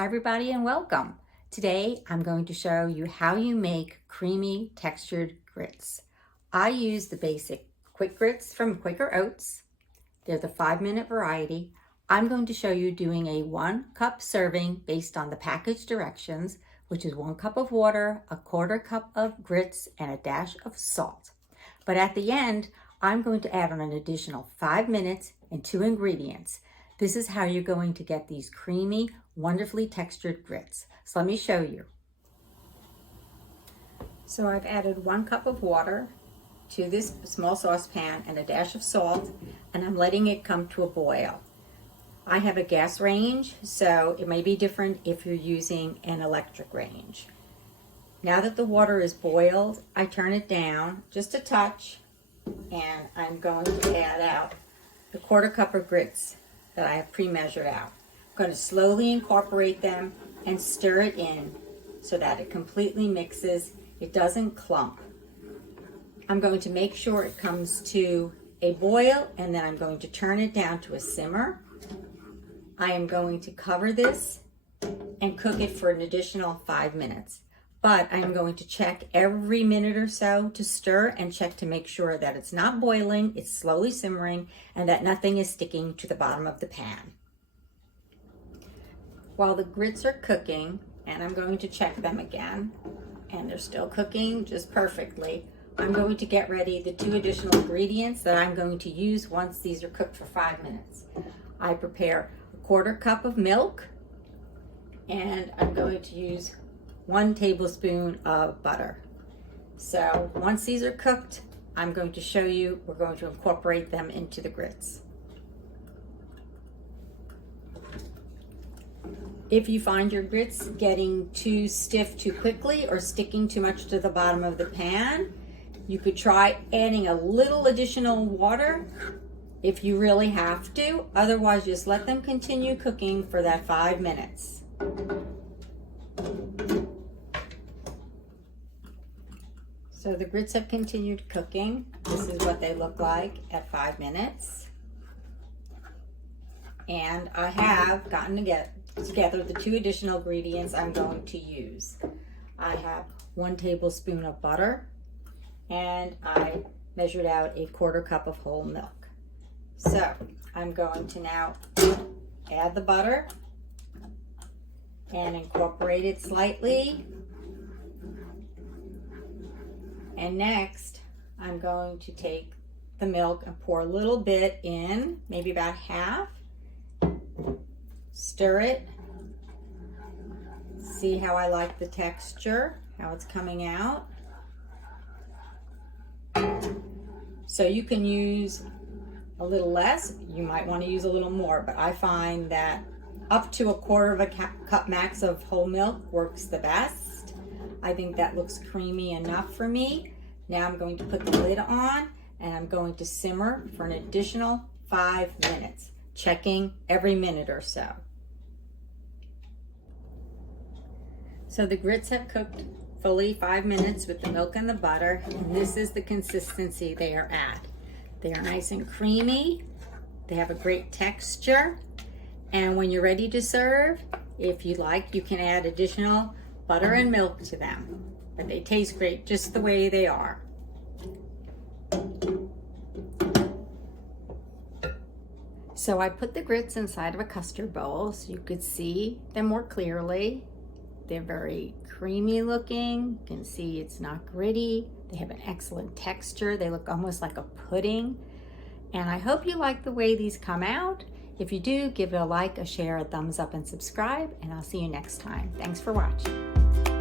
Hi everybody and welcome. Today I'm going to show you how you make creamy textured grits. I use the basic quick grits from Quaker Oats. They're the 5-minute variety. I'm going to show you doing a 1-cup serving based on the package directions, which is 1 cup of water, 1/4 cup of grits, and a dash of salt. But at the end, I'm going to add on an additional 5 minutes and 2 ingredients. This is how you're going to get these creamy, wonderfully textured grits. So let me show you. So I've added 1 cup of water to this small saucepan and a dash of salt, and I'm letting it come to a boil. I have a gas range, so it may be different if you're using an electric range. Now that the water is boiled, I turn it down just a touch, and I'm going to add out the 1/4 cup of grits that I have pre-measured out. I'm going to slowly incorporate them and stir it in so that it completely mixes. It doesn't clump. I'm going to make sure it comes to a boil, and then I'm going to turn it down to a simmer. I am going to cover this and cook it for an additional 5 minutes. But I'm going to check every minute or so to stir and check to make sure that it's not boiling, it's slowly simmering, and that nothing is sticking to the bottom of the pan. While the grits are cooking, and I'm going to check them again, and they're still cooking just perfectly, I'm going to get ready the 2 additional ingredients that I'm going to use once these are cooked for 5 minutes. I prepare a 1/4 cup of milk, and I'm going to use 1 tablespoon of butter. So once these are cooked, I'm going to show you, we're going to incorporate them into the grits. If you find your grits getting too stiff too quickly or sticking too much to the bottom of the pan, you could try adding a little additional water if you really have to. Otherwise, just let them continue cooking for that 5 minutes. So the grits have continued cooking. This is what they look like at 5 minutes. And I have gotten together the 2 additional ingredients I'm going to use. I have 1 tablespoon of butter, and I measured out a 1/4 cup of whole milk. So I'm going to now add the butter and incorporate it slightly. And next, I'm going to take the milk and pour a little bit in, maybe about half. Stir it. See how I like the texture, how it's coming out. So you can use a little less. You might want to use a little more, but I find that up to a 1/4 cup max of whole milk works the best. I think that looks creamy enough for me. Now I'm going to put the lid on, and I'm going to simmer for an additional 5 minutes, checking every minute or so. So the grits have cooked fully 5 minutes with the milk and the butter, and this is the consistency they are at. They are nice and creamy. They have a great texture. And when you're ready to serve, if you like, you can add additional butter and milk to them, but they taste great just the way they are. So I put the grits inside of a custard bowl so you could see them more clearly. They're very creamy looking. You can see it's not gritty. They have an excellent texture. They look almost like a pudding. And I hope you like the way these come out. If you do, give it a like, a share, a thumbs up, and subscribe, and I'll see you next time. Thanks for watching.